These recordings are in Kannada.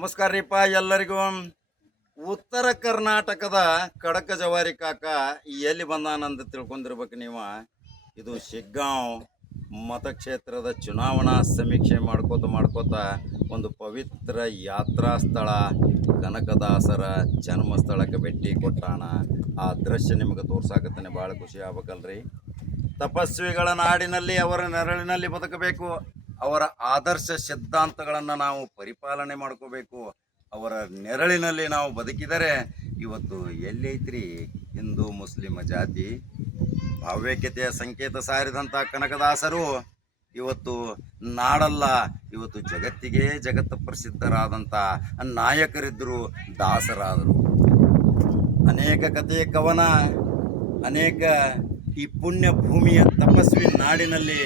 ನಮಸ್ಕಾರ ರೀಪ ಎಲ್ಲರಿಗೂ. ಉತ್ತರ ಕರ್ನಾಟಕದ ಕಡಕ ಜವಾರಿ ಕಾಕ ಎಲ್ಲಿ ಬಂದಾನಂತ ತಿಳ್ಕೊಂಡಿರ್ಬೇಕು ನೀವು. ಇದು ಶಿಗ್ಗಾಂವ್ ಮತಕ್ಷೇತ್ರದ ಚುನಾವಣಾ ಸಮೀಕ್ಷೆ ಮಾಡ್ಕೋತ ಮಾಡ್ಕೋತ ಒಂದು ಪವಿತ್ರ ಯಾತ್ರಾ ಸ್ಥಳ ಕನಕದಾಸರ ಜನ್ಮಸ್ಥಳಕ್ಕೆ ಭೇಟಿ ಕೊಟ್ಟಾನ ಆ ದೃಶ್ಯ ನಿಮಗೆ ತೋರ್ಸಾಕತ್ತಾನೆ, ಭಾಳ ಖುಷಿ ಆಗ್ಬೇಕಲ್ರಿ. ತಪಸ್ವಿಗಳ ನಾಡಿನಲ್ಲಿ ಅವರ ನೆರಳಿನಲ್ಲಿ ಬದುಕಬೇಕು. ಅವರ ಆದರ್ಶ ಸಿದ್ಧಾಂತಗಳನ್ನು ನಾವು ಪರಿಪಾಲನೆ ಮಾಡ್ಕೋಬೇಕು, ಅವರ ನೆರಳಿನಲ್ಲಿ ನಾವು ಬದುಕಿದರೆ ಇವತ್ತು ಎಲ್ಲೈತ್ರಿ ಹಿಂದೂ ಮುಸ್ಲಿಮ ಜಾತಿ. ಭಾವ್ಯಕತೆಯ ಸಂಕೇತ ಸಾರಿದಂಥ ಕನಕದಾಸರು ಇವತ್ತು ನಾಡಲ್ಲ, ಇವತ್ತು ಜಗತ್ತಿಗೆ ಜಗತ್ತು ಪ್ರಸಿದ್ಧರಾದಂಥ ನಾಯಕರಿದ್ದರು ದಾಸರಾದರು. ಅನೇಕ ಕಥೆ ಕವನ, ಅನೇಕ ಈ ಪುಣ್ಯ ಭೂಮಿಯ ತಪಸ್ವಿ ನಾಡಿನಲ್ಲಿ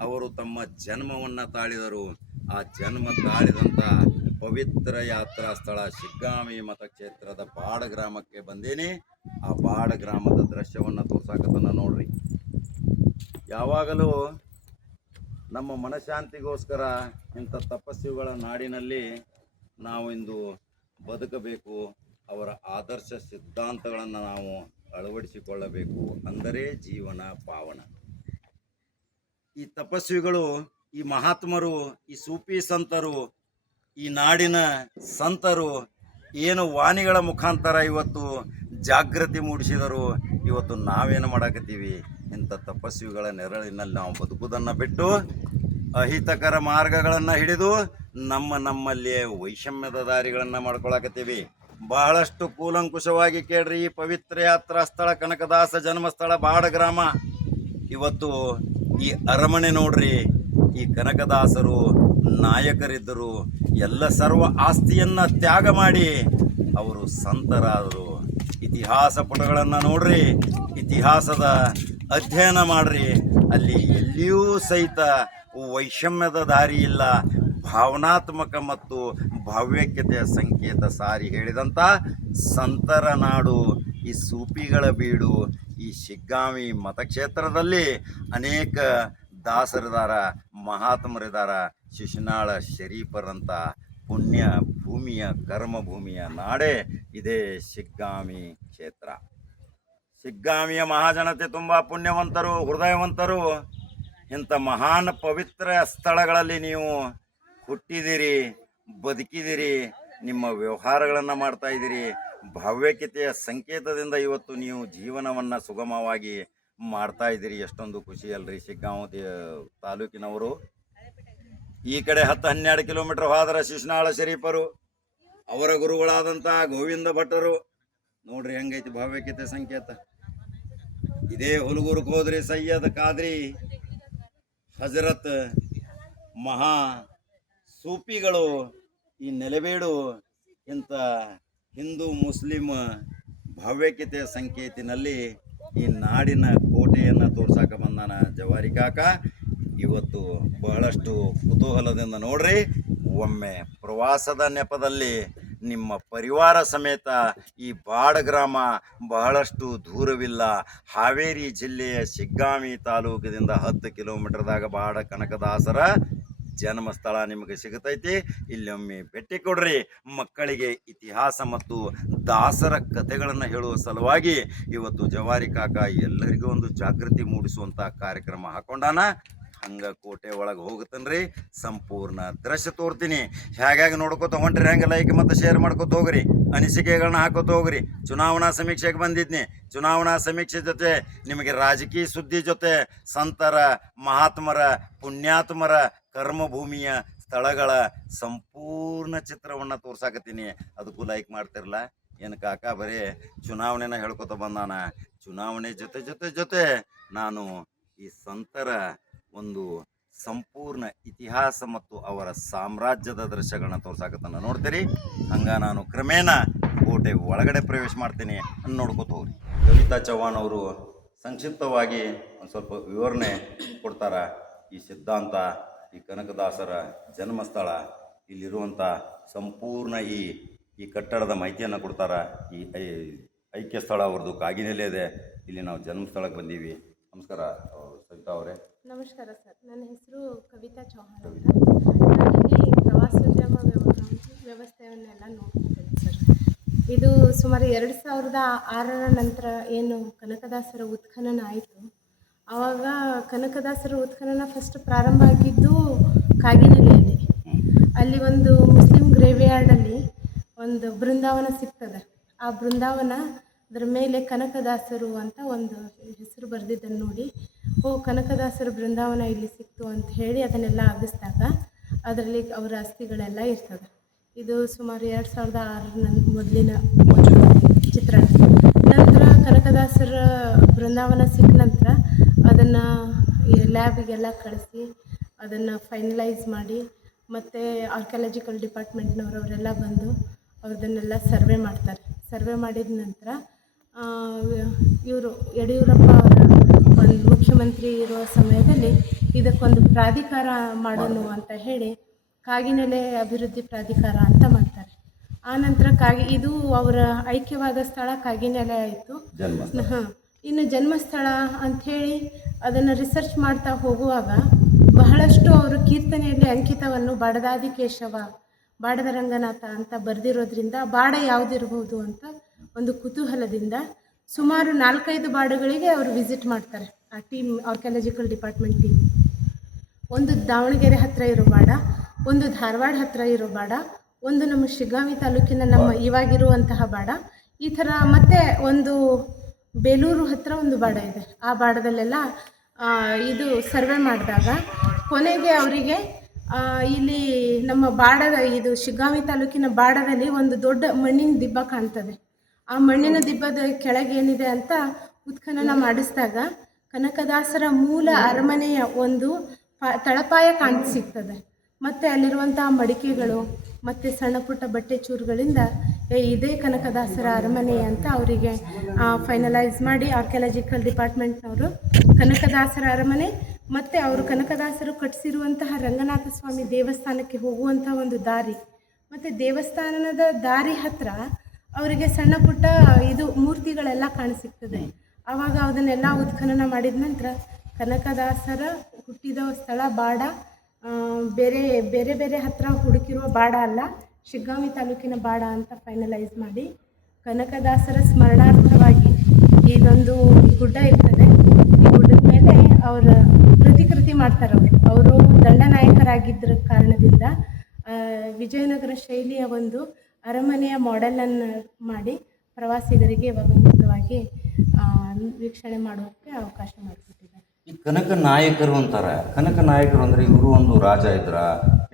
ಅವರು ತಮ್ಮ ಜನ್ಮವನ್ನು ತಾಳಿದರು. ಆ ಜನ್ಮ ತಾಳಿದಂಥ ಪವಿತ್ರ ಯಾತ್ರಾ ಸ್ಥಳ ಶಿಗ್ಗಾಮಿ ಮತಕ್ಷೇತ್ರದ ಬಾಡ ಗ್ರಾಮಕ್ಕೆ ಬಂದೇನೆ. ಆ ಬಾಡ ಗ್ರಾಮದ ದೃಶ್ಯವನ್ನು ತೋರ್ಸಾಕತ್ತನ ನೋಡ್ರಿ. ಯಾವಾಗಲೂ ನಮ್ಮ ಮನಶಾಂತಿಗೋಸ್ಕರ ಇಂಥ ತಪಸ್ವಿಗಳ ನಾಡಿನಲ್ಲಿ ನಾವು ಇಂದು ಬದುಕಬೇಕು. ಅವರ ಆದರ್ಶ ಸಿದ್ಧಾಂತಗಳನ್ನು ನಾವು ಅಳವಡಿಸಿಕೊಳ್ಳಬೇಕು. ಅಂದರೆ ಜೀವನ, ಪಾವನ. ಈ ತಪಸ್ವಿಗಳು, ಈ ಮಹಾತ್ಮರು, ಈ ಸೂಫಿ ಸಂತರು, ಈ ನಾಡಿನ ಸಂತರು, ಏನು ವಾಣಿಗಳ ಮುಖಾಂತರ ಇವತ್ತು ಜಾಗೃತಿ ಮೂಡಿಸಿದರು. ಇವತ್ತು ನಾವೇನು ಮಾಡಾಕತ್ತೀವಿ? ಇಂಥ ತಪಸ್ವಿಗಳ ನೆರಳಿನಲ್ಲಿ ನಾವು ಬದುಕುವುದನ್ನು ಬಿಟ್ಟು ಅಹಿತಕರ ಮಾರ್ಗಗಳನ್ನು ಹಿಡಿದು ನಮ್ಮ ನಮ್ಮಲ್ಲಿಯೇ ವೈಷಮ್ಯದ ದಾರಿಗಳನ್ನು ಮಾಡ್ಕೊಳಕತ್ತೀವಿ. ಬಹಳಷ್ಟು ಕೂಲಂಕುಷವಾಗಿ ಕೇಳ್ರಿ ಈ ಪವಿತ್ರ ಯಾತ್ರಾ ಸ್ಥಳ ಕನಕದಾಸ ಜನ್ಮಸ್ಥಳ ಬಾಡ ಗ್ರಾಮ ಇವತ್ತು ಈ ಅರಮನೆ ನೋಡ್ರಿ, ಈ ಕನಕದಾಸರು, ನಾಯಕರಿದ್ದರು, ಎಲ್ಲ ಸರ್ವ ಆಸ್ತಿಯನ್ನ ತ್ಯಾಗ ಮಾಡಿ ಅವರು ಸಂತರಾದರು. ಇತಿಹಾಸ ಪುಟಗಳನ್ನು ನೋಡ್ರಿ, ಇತಿಹಾಸದ ಅಧ್ಯಯನ ಮಾಡ್ರಿ, ಅಲ್ಲಿ ಎಲ್ಲಿಯೂ ಸಹಿತ ವೈಷಮ್ಯದ ದಾರಿ ಇಲ್ಲ. ಭಾವನಾತ್ಮಕ ಮತ್ತು ಭಾವ್ಯಕ್ಯತೆಯ ಸಂಕೇತ ಸಾರಿ ಹೇಳಿದಂಥ ಸಂತರ ನಾಡು, ಈ ಸೂಪಿಗಳ ಬೀಡು ಈ ಶಿಗ್ಗಾಮಿ ಮತಕ್ಷೇತ್ರದಲ್ಲಿ ಅನೇಕ ದಾಸರಿದಾರ, ಮಹಾತ್ಮರಿದಾರ, ಶಿಶುನಾಳ ಶರೀಫರಂತ ಪುಣ್ಯ ಭೂಮಿಯ, ಕರ್ಮ ಭೂಮಿಯ ನಾಡೇ ಇದೇ ಶಿಗ್ಗಾಮಿ ಕ್ಷೇತ್ರ. ಶಿಗ್ಗಾಮಿಯ ಮಹಾಜನತೆ ತುಂಬ ಪುಣ್ಯವಂತರು, ಹೃದಯವಂತರು. ಇಂಥ ಮಹಾನ್ ಪವಿತ್ರ ಸ್ಥಳಗಳಲ್ಲಿ ನೀವು ಹುಟ್ಟಿದಿರಿ, ಬದುಕಿದಿರಿ, ನಿಮ್ಮ ವ್ಯವಹಾರಗಳನ್ನು ಮಾಡ್ತಾ ಇದ್ದೀರಿ ಭಾವ್ಯೈಕ್ಯತೆಯ ಸಂಕೇತದಿಂದ ಇವತ್ತು ನೀವು ಜೀವನವನ್ನು ಸುಗಮವಾಗಿ ಮಾಡ್ತಾ ಇದ್ದೀರಿ. ಎಷ್ಟೊಂದು ಖುಷಿ ಅಲ್ರಿ. ಶಿಗ್ಗಾಂವ ತಾಲೂಕಿನವರು. ಈ ಕಡೆ ಹತ್ತು ಹನ್ನೆರಡು ಕಿಲೋಮೀಟರ್ ಹೋದ್ರ ಶಿಶುನಾಳ ಶರೀಫರು, ಅವರ ಗುರುಗಳಾದಂಥ ಗೋವಿಂದ ಭಟ್ಟರು. ನೋಡ್ರಿ ಹೆಂಗೈತಿ ಭಾವ್ಯಕತೆ ಸಂಕೇತ. ಇದೇ ಹುಲಗೂರ್ಗೆ ಹೋದ್ರಿ ಸಯ್ಯದ್ ಕಾದ್ರಿ ಹಜರತ್ ಮಹಾ ಸೂಪಿಗಳು ಈ ನೆಲೆಬೇಡು ಇಂಥ ಹಿಂದೂ ಮುಸ್ಲಿಂ ಭಾವ್ಯೈಕ್ಯತೆಯ ಸಂಕೇತಿನಲ್ಲಿ ಈ ನಾಡಿನ ಕೋಟೆಯನ್ನು ತೋರ್ಸಾಕ ಬಂದಾನ ಜವಾರಿ ಕಾಕ. ಇವತ್ತು ಬಹಳಷ್ಟು ಕುತೂಹಲದಿಂದ ನೋಡ್ರಿ, ಒಮ್ಮೆ ಪ್ರವಾಸದ ನೆಪದಲ್ಲಿ ನಿಮ್ಮ ಪರಿವಾರ ಸಮೇತ ಈ ಬಾಡ ಗ್ರಾಮ ಬಹಳಷ್ಟು ದೂರವಿಲ್ಲ. ಹಾವೇರಿ ಜಿಲ್ಲೆಯ ಶಿಗ್ಗಾಮಿ ತಾಲೂಕಿನಿಂದ ಹತ್ತು ಕಿಲೋಮೀಟರ್ದಾಗ ಬಾಡ ಕನಕದಾಸರ ಜನ್ಮಸ್ಥಳ ನಿಮಗೆ ಸಿಗತೈತಿ. ಇಲ್ಲೊಮ್ಮೆ ಭೇಟಿ ಕೊಡ್ರಿ. ಮಕ್ಕಳಿಗೆ ಇತಿಹಾಸ ಮತ್ತು ದಾಸರ ಕಥೆಗಳನ್ನು ಹೇಳುವ ಸಲುವಾಗಿ ಇವತ್ತು ಜವಾರಿ ಕಾಕ ಎಲ್ಲರಿಗೂ ಒಂದು ಜಾಗೃತಿ ಮೂಡಿಸುವಂಥ ಕಾರ್ಯಕ್ರಮ ಹಾಕೊಂಡಾನ. ಹಂಗ ಕೋಟೆ ಒಳಗೆ ಹೋಗುತ್ತನ್ರಿ. ಸಂಪೂರ್ಣ ದೃಶ್ಯ ತೋರ್ತೀನಿ. ಹೇಗಾಗಿ ನೋಡ್ಕೋತ ಹೊಂಟ್ರಿ ಹೆಂಗೆ ಲೈಕ್ ಮತ್ತು ಶೇರ್ ಮಾಡ್ಕೋತ ಹೋಗ್ರಿ. ಅನಿಸಿಕೆಗಳನ್ನ ಹಾಕೋತ ಹೋಗ್ರಿ. ಚುನಾವಣಾ ಸಮೀಕ್ಷೆಗೆ ಬಂದಿದ್ನಿ. ಚುನಾವಣಾ ಸಮೀಕ್ಷೆ ಜೊತೆ ನಿಮಗೆ ರಾಜಕೀಯ ಸುದ್ದಿ ಜೊತೆ ಸಂತರ, ಮಹಾತ್ಮರ, ಪುಣ್ಯಾತ್ಮರ ಕರ್ಮಭೂಮಿಯ ಸ್ಥಳಗಳ ಸಂಪೂರ್ಣ ಚಿತ್ರವನ್ನು ತೋರ್ಸಾಕತ್ತೀನಿ. ಅದಕ್ಕೂ ಲೈಕ್ ಮಾಡ್ತಿರಲ್ಲ ಏನು ಕಾಕ, ಬರೀ ಚುನಾವಣೆನ ಹೇಳ್ಕೊತ ಬಂದಾನ. ಚುನಾವಣೆ ಜೊತೆ ಜೊತೆ ಜೊತೆ ನಾನು ಈ ಸಂತರ ಒಂದು ಸಂಪೂರ್ಣ ಇತಿಹಾಸ ಮತ್ತು ಅವರ ಸಾಮ್ರಾಜ್ಯದ ದೃಶ್ಯಗಳನ್ನ ತೋರ್ಸಾಕತ್ತನ್ನ ನೋಡ್ತೀರಿ? ಹಂಗ ನಾನು ಕ್ರಮೇಣ ಕೋಟೆ ಒಳಗಡೆ ಪ್ರವೇಶ ಮಾಡ್ತೀನಿ ನೋಡ್ಕೊತ ಹೋಗ್ರಿ. ಕವಿತಾ ಚೌಹಾಣ್ ಅವರು ಸಂಕ್ಷಿಪ್ತವಾಗಿ ಒಂದು ಸ್ವಲ್ಪ ವಿವರಣೆ ಕೊಡ್ತಾರ ಈ ಸಿದ್ಧಾಂತ. ಈ ಕನಕದಾಸರ ಜನ್ಮಸ್ಥಳ ಇಲ್ಲಿರುವಂಥ ಸಂಪೂರ್ಣ ಈ ಈ ಕಟ್ಟಡದ ಮಾಹಿತಿಯನ್ನು ಕೊಡ್ತಾರೆ. ಈ ಐಕ್ಯ ಸ್ಥಳ ಅವ್ರದ್ದು ಕಾಗಿನೆಲೆ ಇದೆ. ಇಲ್ಲಿ ನಾವು ಜನ್ಮಸ್ಥಳಕ್ಕೆ ಬಂದೀವಿ. ನಮಸ್ಕಾರ ಅವ್ರು ಸವಿತಾ ಅವರೇ. ನಮಸ್ಕಾರ ಸರ್. ನನ್ನ ಹೆಸರು ಕವಿತಾ ಚೌಹಾಣ್ ಅಂತ. ನಾನಿಲ್ಲಿ ಪ್ರವಾಸೋದ್ಯಮ ವ್ಯವ- ವ್ಯವಸ್ಥೆಯನ್ನೆಲ್ಲ ನೋಡ್ತಿದ್ದೇನೆ ಸರ್. ಇದು ಸುಮಾರು ಎರಡು ಸಾವಿರದ ಆರರ ನಂತರ ಏನು ಕನಕದಾಸರ ಉತ್ಖನನ ಆಯಿತು. ಆವಾಗ ಕನಕದಾಸರ ಉತ್ಖನನ ಫಸ್ಟ್ ಪ್ರಾರಂಭ ಆಗಿದ್ದು ಕಾಗಿನೆಲೆಯಲ್ಲಿ. ಅಲ್ಲಿ ಒಂದು ಮುಸ್ಲಿಂ ಗ್ರೇವ್ಯಾರ್ಡಲ್ಲಿ ಒಂದು ಬೃಂದಾವನ ಸಿಗ್ತದೆ. ಆ ಬೃಂದಾವನ ಅದರ ಮೇಲೆ ಕನಕದಾಸರು ಅಂತ ಒಂದು ಹೆಸರು ಬರೆದಿದ್ದನ್ನು ನೋಡಿ, ಓ ಕನಕದಾಸರ ಬೃಂದಾವನ ಇಲ್ಲಿ ಸಿಕ್ತು ಅಂತ ಹೇಳಿ ಅದನ್ನೆಲ್ಲ ಆಗಿಸ್ದಾಗ ಅದರಲ್ಲಿ ಅವರ ಅಸ್ಥಿಗಳೆಲ್ಲ ಇರ್ತದೆ. ಇದು ಸುಮಾರು ಎರಡು ಸಾವಿರದ ಆರರ ಮೊದಲಿನ ಚಿತ್ರಣ. ನಂತರ ಕನಕದಾಸರ ಬೃಂದಾವನ ಅದನ್ನು ಲ್ಯಾಬಿಗೆಲ್ಲ ಕಳಿಸಿ ಅದನ್ನು ಫೈನಲೈಸ್ ಮಾಡಿ ಮತ್ತು ಆರ್ಕಿಯಾಲಜಿಕಲ್ ಡಿಪಾರ್ಟ್ಮೆಂಟ್ನವರು ಅವರೆಲ್ಲ ಬಂದು ಅವ್ರದನ್ನೆಲ್ಲ ಸರ್ವೆ ಮಾಡ್ತಾರೆ. ಸರ್ವೆ ಮಾಡಿದ ನಂತರ ಇವರು ಯಡಿಯೂರಪ್ಪ ಅವರ ಒಂದು ಮುಖ್ಯಮಂತ್ರಿ ಇರುವ ಸಮಯದಲ್ಲಿ ಇದಕ್ಕೊಂದು ಪ್ರಾಧಿಕಾರ ಮಾಡೋಣ ಅಂತ ಹೇಳಿ ಕಾಗಿನೆಲೆ ಅಭಿವೃದ್ಧಿ ಪ್ರಾಧಿಕಾರ ಅಂತ ಮಾಡ್ತಾರೆ. ಆ ನಂತರ ಕಾಗಿ ಇದು ಅವರ ಐಕ್ಯವಾದ ಸ್ಥಳ ಕಾಗಿನೆಲೆ ಆಯಿತು. ಹಾಂ. ಇನ್ನು ಜನ್ಮಸ್ಥಳ ಅಂಥೇಳಿ ಅದನ್ನು ರಿಸರ್ಚ್ ಮಾಡ್ತಾ ಹೋಗುವಾಗ ಬಹಳಷ್ಟು ಅವರು ಕೀರ್ತನೆಯಲ್ಲಿ ಅಂಕಿತವನ್ನು ಬಡದಾದಿ ಕೇಶವ ಬಾಡದ ರಂಗನಾಥ ಅಂತ ಬರೆದಿರೋದ್ರಿಂದ ಬಾಡ ಯಾವುದಿರಬಹುದು ಅಂತ ಒಂದು ಕುತೂಹಲದಿಂದ ಸುಮಾರು ನಾಲ್ಕೈದು ಬಾಡುಗಳಿಗೆ ಅವರು ವಿಸಿಟ್ ಮಾಡ್ತಾರೆ. ಆ ಟೀಮ್ ಆರ್ಕಿಯಾಲಜಿಕಲ್ ಡಿಪಾರ್ಟ್ಮೆಂಟ್ ಟೀಮ್ ಒಂದು ದಾವಣಗೆರೆ ಹತ್ತಿರ ಇರೋ ಬಾಡ, ಒಂದು ಧಾರವಾಡ ಹತ್ತಿರ ಇರೋ ಬಾಡ, ಒಂದು ನಮ್ಮ ಶಿಗ್ಗಾವಿ ತಾಲೂಕಿನ ನಮ್ಮ ಇವಾಗಿರುವಂತಹ ಬಾಡ. ಈ ಥರ ಮತ್ತೆ ಒಂದು ಬೇಲೂರು ಹತ್ತಿರ ಒಂದು ಬಾಡ ಇದೆ. ಆ ಬಾಡದಲ್ಲೆಲ್ಲ ಇದು ಸರ್ವೆ ಮಾಡಿದಾಗ ಕೊನೆಗೆ ಅವರಿಗೆ ಇಲ್ಲಿ ನಮ್ಮ ಬಾಡದ, ಇದು ಶಿಗ್ಗಾವಿ ತಾಲೂಕಿನ ಬಾಡದಲ್ಲಿ ಒಂದು ದೊಡ್ಡ ಮಣ್ಣಿನ ದಿಬ್ಬ ಕಾಣ್ತದೆ. ಆ ಮಣ್ಣಿನ ದಿಬ್ಬದ ಕೆಳಗೆ ಏನಿದೆ ಅಂತ ಉತ್ಖನನ ಮಾಡಿಸಿದಾಗ ಕನಕದಾಸರ ಮೂಲ ಅರಮನೆಯ ಒಂದು ತಳಪಾಯ ಕಾಣ, ಸಿಗ್ತದೆ. ಮತ್ತು ಅಲ್ಲಿರುವಂತಹ ಮಡಿಕೆಗಳು, ಮತ್ತು ಸಣ್ಣ ಪುಟ್ಟ ಬಟ್ಟೆ ಚೂರುಗಳಿಂದ ಇದೇ ಕನಕದಾಸರ ಅರಮನೆ ಅಂತ ಅವರಿಗೆ ಫೈನಲೈಸ್ ಮಾಡಿ ಆರ್ಕಿಯಾಲಜಿಕಲ್ ಡಿಪಾರ್ಟ್ಮೆಂಟ್ನವರು ಕನಕದಾಸರ ಅರಮನೆ ಮತ್ತು ಅವರು ಕನಕದಾಸರು ಕಟ್ಟಿಸಿರುವಂತಹ ರಂಗನಾಥ ಸ್ವಾಮಿ ದೇವಸ್ಥಾನಕ್ಕೆ ಹೋಗುವಂಥ ಒಂದು ದಾರಿ. ಮತ್ತು ದೇವಸ್ಥಾನದ ದಾರಿ ಹತ್ರ ಅವರಿಗೆ ಸಣ್ಣ ಪುಟ್ಟ ಇದು ಮೂರ್ತಿಗಳೆಲ್ಲ ಕಾಣಸಿಗ್ತದೆ. ಆವಾಗ ಅದನ್ನೆಲ್ಲ ಉತ್ಖನನ ಮಾಡಿದ ನಂತರ ಕನಕದಾಸರ ಹುಟ್ಟಿದ ಸ್ಥಳ ಬಾಡ. ಬೇರೆ ಬೇರೆ ಬೇರೆ ಹತ್ರ ಹುಡುಕಿರುವ ಬಾಡ ಅಲ್ಲ. ಶಿಗ್ಗಾಂವಿ ತಾಲೂಕಿನ ಬಾಡ ಅಂತ ಫೈನಲೈಸ್ ಮಾಡಿ ಕನಕದಾಸರ ಸ್ಮರಣಾರ್ಥವಾಗಿ ಇದೊಂದು ಗುಡ್ಡ ಇರ್ತದೆ. ಈ ಗುಡ್ಡದ ಮೇಲೆ ಅವರ ಪ್ರತಿಕೃತಿ ಮಾಡ್ತಾರೆ ಅವರು. ಅವರು ದಂಡನಾಯಕರಾಗಿದ್ದರ ಕಾರಣದಿಂದ ವಿಜಯನಗರ ಶೈಲಿಯ ಒಂದು ಅರಮನೆಯ ಮಾಡೆಲನ್ನು ಮಾಡಿ ಪ್ರವಾಸಿಗರಿಗೆ ಇವಾಗ ವೀಕ್ಷಣೆ ಮಾಡೋಕ್ಕೆ ಅವಕಾಶ ಮಾಡಿಕೊಟ್ಟಿದ್ದಾರೆ. ಈ ಕನಕ ನಾಯಕರು ಅಂತಾರೆ. ಕನಕ ನಾಯಕರು ಅಂದರೆ ಇವರು ಒಂದು ರಾಜ ಇದ್ರ,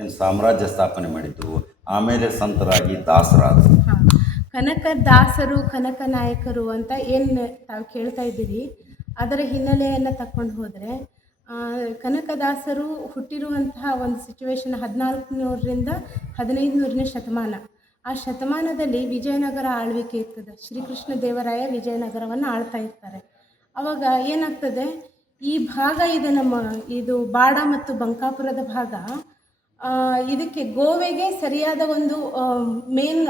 ಏನು ಸಾಮ್ರಾಜ್ಯ ಸ್ಥಾಪನೆ ಮಾಡಿದ್ದು ಆಮೇಲೆ ಸಂತರಾಗಿ ದಾಸರಾದರು. ಕನಕ ದಾಸರು, ಕನಕ ನಾಯಕರು ಅಂತ ಏನು ತಾವು ಕೇಳ್ತಾ ಇದ್ದೀರಿ? ಅದರ ಹಿನ್ನೆಲೆಯನ್ನು ತಕೊಂಡು ಹೋದರೆ ಕನಕದಾಸರು ಹುಟ್ಟಿರುವಂತಹ ಒಂದು ಸಿಚುವೇಶನ್ ಹದಿನಾಲ್ಕುನೂರರಿಂದ ಹದಿನೈದುನೂರನೇ ಶತಮಾನ. ಆ ಶತಮಾನದಲ್ಲಿ ವಿಜಯನಗರ ಆಳ್ವಿಕೆ ಇರ್ತದೆ. ಶ್ರೀಕೃಷ್ಣ ದೇವರಾಯ ವಿಜಯನಗರವನ್ನು ಆಳ್ತಾ ಇರ್ತಾರೆ. ಅವಾಗ ಏನಾಗ್ತದೆ? ಈ ಭಾಗ ಇದೆ ನಮ್ಮ, ಇದು ಬಾಡ ಮತ್ತು ಬಂಕಾಪುರದ ಭಾಗ. ಇದಕ್ಕೆ ಗೋವೆಗೆ ಸರಿಯಾದ ಒಂದು ಮೇನ್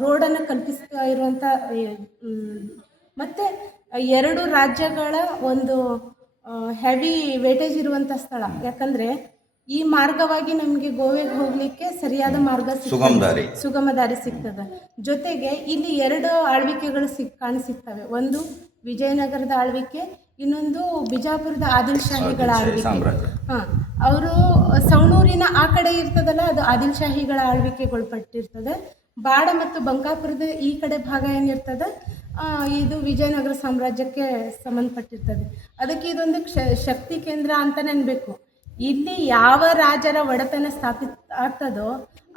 ರೋಡನ್ನು ಕಲ್ಪಿಸ್ತಾ ಇರುವಂಥ ಮತ್ತು ಎರಡು ರಾಜ್ಯಗಳ ಒಂದು ಹೆವಿ ವೇಟೇಜ್ ಇರುವಂಥ ಸ್ಥಳ ಯಾಕಂದರೆ ಈ ಮಾರ್ಗವಾಗಿ ನಮಗೆ ಗೋವೆಗೆ ಹೋಗಲಿಕ್ಕೆ ಸರಿಯಾದ ಮಾರ್ಗ ಸಿಗ್ತದೆ. ಸುಗಮ ದಾರಿ. ಸಿಗ್ತದೆ ಜೊತೆಗೆ ಇಲ್ಲಿ ಎರಡು ಆಳ್ವಿಕೆಗಳು ಸಿಕ್ ಒಂದು ವಿಜಯನಗರದ ಆಳ್ವಿಕೆ ಇನ್ನೊಂದು ಬಿಜಾಪುರದ ಆದಿಲ್ ಶಾಹಿಗಳ ಆಳ್ವಿಕೆ ಹಾಂ ಅವರು ಸವಣೂರಿನ ಆ ಕಡೆ ಇರ್ತದಲ್ಲ ಅದು ಆದಿಲ್ ಶಾಹಿಗಳ ಆಳ್ವಿಕೆಗೊಳಪಟ್ಟಿರ್ತದೆ. ಬಾಡ ಮತ್ತು ಬಂಕಾಪುರದ ಈ ಕಡೆ ಭಾಗ ಏನಿರ್ತದೆ ಇದು ವಿಜಯನಗರ ಸಾಮ್ರಾಜ್ಯಕ್ಕೆ ಸಂಬಂಧಪಟ್ಟಿರ್ತದೆ. ಅದಕ್ಕೆ ಇದೊಂದು ಕ್ಷ ಶಕ್ತಿ ಕೇಂದ್ರ ಅಂತಾನೆ ಅನ್ಬೇಕು. ಇಲ್ಲಿ ಯಾವ ರಾಜರ ಒಡೆತನ ಸ್ಥಾಪಿತ ಆಗ್ತದೋ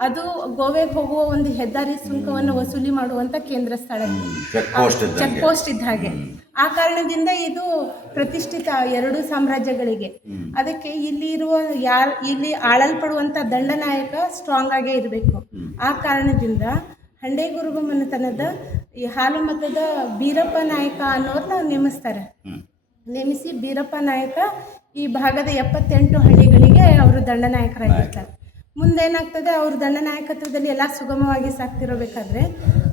ಅದು ಗೋವೆಗೆ ಹೋಗುವ ಒಂದು ಹೆದ್ದಾರಿ ಸುಂಕವನ್ನು ವಸೂಲಿ ಮಾಡುವಂತ ಕೇಂದ್ರ ಸ್ಥಳ ಚೆಕ್ ಪೋಸ್ಟ್ ಇದ್ದ ಹಾಗೆ. ಆ ಕಾರಣದಿಂದ ಇದು ಪ್ರತಿಷ್ಠಿತ ಎರಡು ಸಾಮ್ರಾಜ್ಯಗಳಿಗೆ. ಅದಕ್ಕೆ ಇಲ್ಲಿ ಇರುವ ಯಾರ್ ಇಲ್ಲಿ ಆಳಲ್ಪಡುವಂತ ದಂಡನಾಯಕ ಸ್ಟ್ರಾಂಗ್ ಆಗೇ ಇರಬೇಕು. ಆ ಕಾರಣದಿಂದ ಹಂಡೇಗುರುಬ ಮನೆತನದ ಈ ಹಾಲುಮತದ ಬೀರಪ್ಪ ನಾಯಕ ಅನ್ನೋರ್ನ ನೇಮಿಸ್ತಾರೆ. ನೇಮಿಸಿ ಬೀರಪ್ಪ ನಾಯಕ ಈ ಭಾಗದ ಎಪ್ಪತ್ತೆಂಟು ಹಳ್ಳಿಗಳಿಗೆ ಅವರು ದಂಡನಾಯಕರಾಗಿರ್ತಾರೆ ಮುಂದೇನಾಗ್ತದೆ ಅವರು ದಂಡನಾಯಕತ್ವದಲ್ಲಿ ಎಲ್ಲ ಸುಗಮವಾಗಿ ಸಾಕ್ತಿರಬೇಕಾದ್ರೆ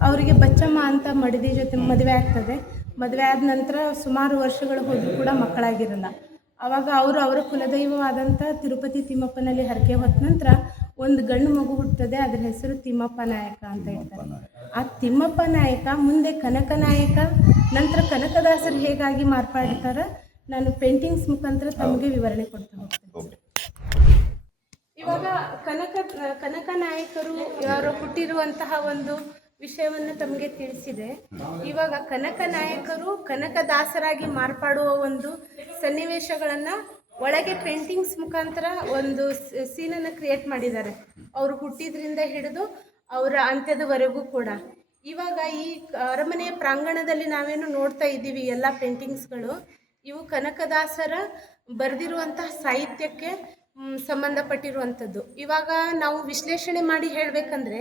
ಅವರಿಗೆ ಬಚ್ಚಮ್ಮ ಅಂತ ಮಡದಿ ಜೊತೆ ಮದುವೆ ಆಗ್ತದೆ. ಮದುವೆ ಆದ ನಂತರ ಸುಮಾರು ವರ್ಷಗಳು ಹೋದರೂ ಕೂಡ ಮಕ್ಕಳಾಗಿರಲ್ಲ. ಆವಾಗ ಅವರು ಅವರ ಕುಲದೈವವಾದಂಥ ತಿರುಪತಿ ತಿಮ್ಮಪ್ಪನಲ್ಲಿ ಹರಕೆ ಹೊತ್ತ ನಂತರ ಒಂದು ಗಂಡು ಮಗು ಹುಟ್ಟುತ್ತದೆ ಅದರ ಹೆಸರು ತಿಮ್ಮಪ್ಪ ನಾಯಕ ಅಂತ ಹೇಳ್ತಾರೆ. ಆ ತಿಮ್ಮಪ್ಪ ನಾಯಕ ಮುಂದೆ ಕನಕ ನಾಯಕ ನಂತರ ಕನಕದಾಸರು ಹೇಗಾಗಿ ಮಾರ್ಪಾಡ್ತಾರ ನಾನು ಪೇಂಟಿಂಗ್ಸ್ ಮುಖಾಂತರ ತಮಗೆ ವಿವರಣೆ ಕೊಡ್ತಾ ಹೋಗ್ತೇನೆ. ಇವಾಗ ಕನಕ ಕನಕ ನಾಯಕರು ಯಾರು ಹುಟ್ಟಿರುವಂತಹ ಒಂದು ವಿಷಯವನ್ನು ತಮಗೆ ತಿಳಿಸಿದೆ. ಇವಾಗ ಕನಕ ನಾಯಕರು ಕನಕದಾಸರಾಗಿ ಮಾರ್ಪಾಡುವ ಒಂದು ಸನ್ನಿವೇಶಗಳನ್ನು ಒಳಗೆ ಪೇಂಟಿಂಗ್ಸ್ ಮುಖಾಂತರ ಒಂದು ಸೀನನ್ನು ಕ್ರಿಯೇಟ್ ಮಾಡಿದ್ದಾರೆ. ಅವರು ಹುಟ್ಟಿದ್ರಿಂದ ಹಿಡಿದು ಅವರ ಅಂತ್ಯದವರೆಗೂ ಕೂಡ. ಇವಾಗ ಈ ಅರಮನೆಯ ಪ್ರಾಂಗಣದಲ್ಲಿ ನಾವೇನು ನೋಡ್ತಾ ಇದ್ದೀವಿ ಎಲ್ಲ ಪೇಂಟಿಂಗ್ಸ್ಗಳು ಇವು ಕನಕದಾಸರ ಬರೆದಿರುವಂತಹ ಸಾಹಿತ್ಯಕ್ಕೆ ಸಂಬಂಧಪಟ್ಟಿರುವಂಥದ್ದು. ಇವಾಗ ನಾವು ವಿಶ್ಲೇಷಣೆ ಮಾಡಿ ಹೇಳಬೇಕಂದ್ರೆ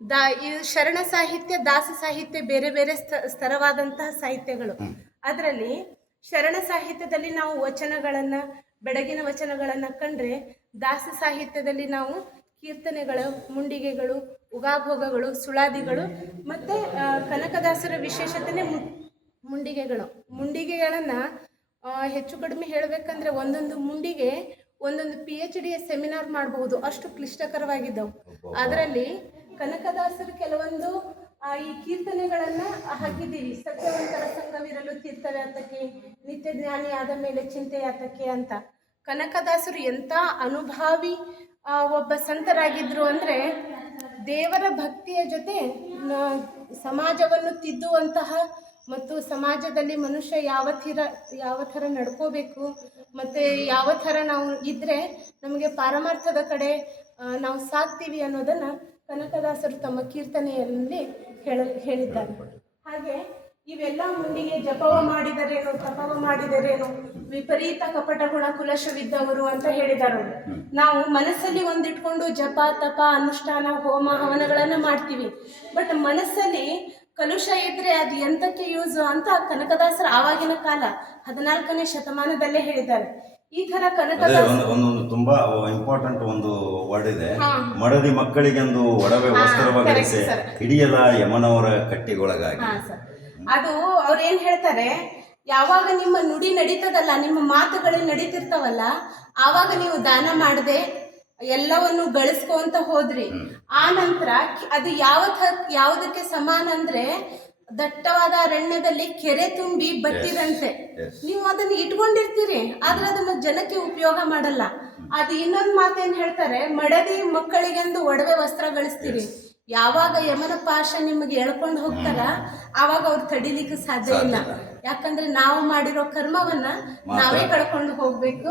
ದಾ ಈ ಶರಣ ಸಾಹಿತ್ಯ ದಾಸ ಸಾಹಿತ್ಯ ಬೇರೆ ಬೇರೆ ಸ್ತ ಸ್ತರವಾದಂತಹ ಸಾಹಿತ್ಯಗಳು. ಅದರಲ್ಲಿ ಶರಣ ಸಾಹಿತ್ಯದಲ್ಲಿ ನಾವು ವಚನಗಳನ್ನು ಬೆಡಗಿನ ವಚನಗಳನ್ನು ಕಂಡ್ರೆ ದಾಸ ಸಾಹಿತ್ಯದಲ್ಲಿ ನಾವು ಕೀರ್ತನೆಗಳು ಮುಂಡಿಗೆಗಳು ಉಗಾಭೋಗಗಳು ಸುಳಾದಿಗಳು ಮತ್ತು ಕನಕದಾಸರ ವಿಶೇಷತೆನೇ ಮು ಮುಂಡಿಗೆಗಳು. ಮುಂಡಿಗೆಗಳನ್ನು ಹೆಚ್ಚು ಕಡಿಮೆ ಹೇಳಬೇಕಂದ್ರೆ ಒಂದೊಂದು ಮುಂಡಿಗೆ ಒಂದೊಂದು ಪಿ ಎಚ್ ಡಿ ಸೆಮಿನಾರ್ ಮಾಡಬಹುದು. ಅಷ್ಟು ಕ್ಲಿಷ್ಟಕರವಾಗಿದ್ದವು. ಅದರಲ್ಲಿ ಕನಕದಾಸರು ಕೆಲವೊಂದು ಈ ಕೀರ್ತನೆಗಳನ್ನ ಹಾಕಿದ್ದೀವಿ ಸತ್ಯವಂತರ ಸಂಘವಿರಲು ತೀರ್ಥವೇ ಆತಕ್ಕೆ ನಿತ್ಯ ಜ್ಞಾನಿ ಆದ ಮೇಲೆ ಚಿಂತೆ ಆತಕ್ಕೆ ಅಂತ. ಕನಕದಾಸರು ಎಂಥ ಅನುಭಾವಿ ಒಬ್ಬ ಸಂತರಾಗಿದ್ರು ಅಂದರೆ ದೇವರ ಭಕ್ತಿಯ ಜೊತೆ ಸಮಾಜವನ್ನು ತಿದ್ದುವಂತಹ ಮತ್ತು ಸಮಾಜದಲ್ಲಿ ಮನುಷ್ಯ ಯಾವ ಥರ ಯಾವ ಥರ ನಡ್ಕೋಬೇಕು, ಮತ್ತು ಯಾವ ಥರ ನಾವು ಇದ್ದರೆ ನಮಗೆ ಪಾರಮಾರ್ಥದ ಕಡೆ ನಾವು ಸಾಕ್ತೀವಿ ಅನ್ನೋದನ್ನು ಕನಕದಾಸರು ತಮ್ಮ ಕೀರ್ತನೆಯಲ್ಲಿ ಹೇಳ, ಹೇಳಿದ್ದಾರೆ. ಹಾಗೆ ಇವೆಲ್ಲ ಮುಂದಿಗೆ ಜಪವ ಮಾಡಿದರೇನು, ತಪವ ಮಾಡಿದರೇನು, ವಿಪರೀತ ಕಪಟ ಗುಣ ಕುಲಶವಿದ್ದವರು ಅಂತ ಹೇಳಿದರು ನಾವು ಮನಸ್ಸಲ್ಲಿ ಒಂದಿಟ್ಕೊಂಡು ಜಪ, ತಪ, ಅನುಷ್ಠಾನ, ಹೋಮ, ಹವನಗಳನ್ನು ಮಾಡ್ತೀವಿ. ಬಟ್ ಮನಸ್ಸಲ್ಲಿ ಕಲುಷ ಇದ್ರೆ ಅದು ಎಂತಕ್ಕೆ ಯೂಸ್ ಅಂತ ಕನಕದಾಸರ ಆವಾಗಿನ ಕಾಲ ಹದಿನಾಲ್ಕನೇ ಶತಮಾನದಲ್ಲೇ ಹೇಳಿದ್ದಾರೆ. ಈ ತರ ಕನಕದಾಸ ಒಂದು ಒಂದೊಂದು ತುಂಬಾ ಇಂಪಾರ್ಟೆಂಟ್ ಒಂದು ವರ್ಡ್ ಇದೆ. ಮಡದಿ ಮಕ್ಕಳಿಗೆಂದು ಒಡವೆ ವಸ್ತ್ರವಾಗಿರಿಸಿ ಹಿಡಿಯಲ ಯಮನವರ ಕಟ್ಟಿಗೊಳಗಾಗಿ. ಅದು ಅವ್ರು ಏನ್ ಹೇಳ್ತಾರೆ ಯಾವಾಗ ನಿಮ್ಮ ನುಡಿ ನಡೀತದಲ್ಲ ನಿಮ್ಮ ಮಾತುಗಳು ನಡೀತಿರ್ತಾವಲ್ಲ ಆವಾಗ ನೀವು ದಾನ ಮಾಡದೆ ಎಲ್ಲವನ್ನು ಗಳಿಸ್ಕೊಂತ ಹೋದ್ರಿ. ಆ ನಂತರ ಅದು ಯಾವ ಯಾವುದಕ್ಕೆ ಸಮಾನ ಅಂದ್ರೆ ದಟ್ಟವಾದ ಅರಣ್ಯದಲ್ಲಿ ಕೆರೆ ತುಂಬಿ ಬತ್ತಿದಂತೆ. ನೀವು ಅದನ್ನ ಇಟ್ಕೊಂಡಿರ್ತೀರಿ. ಆದ್ರೆ ಅದನ್ನ ಜನಕ್ಕೆ ಉಪಯೋಗ ಮಾಡಲ್ಲ. ಅದು ಇನ್ನೊಂದು ಮಾತೇನ್ ಹೇಳ್ತಾರೆ ಮಡದಿ ಮಕ್ಕಳಿಗೆಂದು ಒಡವೆ ವಸ್ತ್ರ ಗಳಿಸ್ತೀರಿ. ಯಾವಾಗ ಯಮನ ಪಾಶ ನಿಮಗೆ ಎಳ್ಕೊಂಡು ಹೋಗ್ತಾರ ಆವಾಗ ಅವ್ರು ತಡಿಲಿಕ್ಕೆ ಸಾಧ್ಯ ಇಲ್ಲ. ಯಾಕಂದ್ರೆ ನಾವು ಮಾಡಿರೋ ಕರ್ಮವನ್ನ ನಾವೇ ಕಳ್ಕೊಂಡು ಹೋಗ್ಬೇಕು.